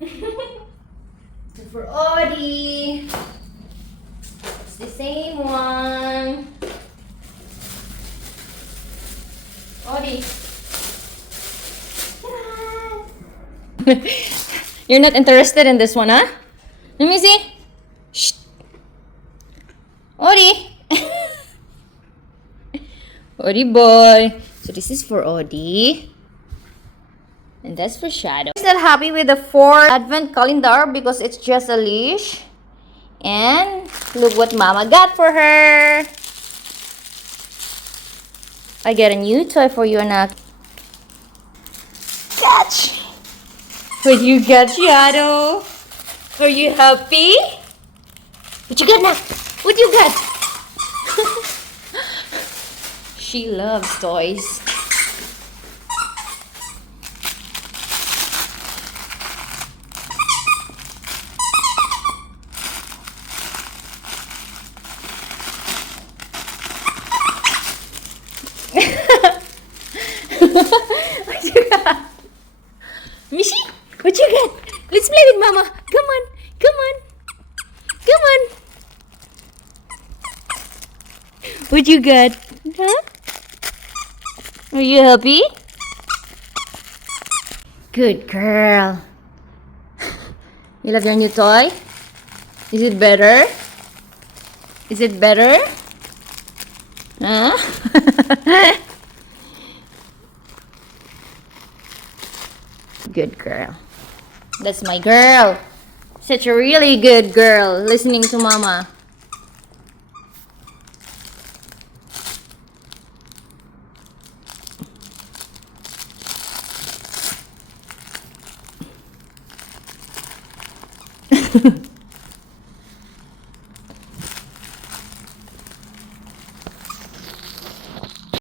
So for Odie, it's the same one. Odie. You're not interested in this one, huh? Let me see. Shh. Odie. Odie boy. So this is for Odie. And that's for Shadow. I'm still happy with the 4th advent calendar because it's just a leash. And look what Mama got for her. I get a new toy for you, anak. Catch! What you got, Shadow? Are you happy? What you got, now? What you got? She loves toys. What you got? Mishi, what you got? Let's play with Mama. Come on, come on, come on. What you got? Huh? Are you happy? Good girl. You love your new toy? Is it better? Is it better? Huh? Good girl. That's my girl. Such a really good girl, listening to Mama.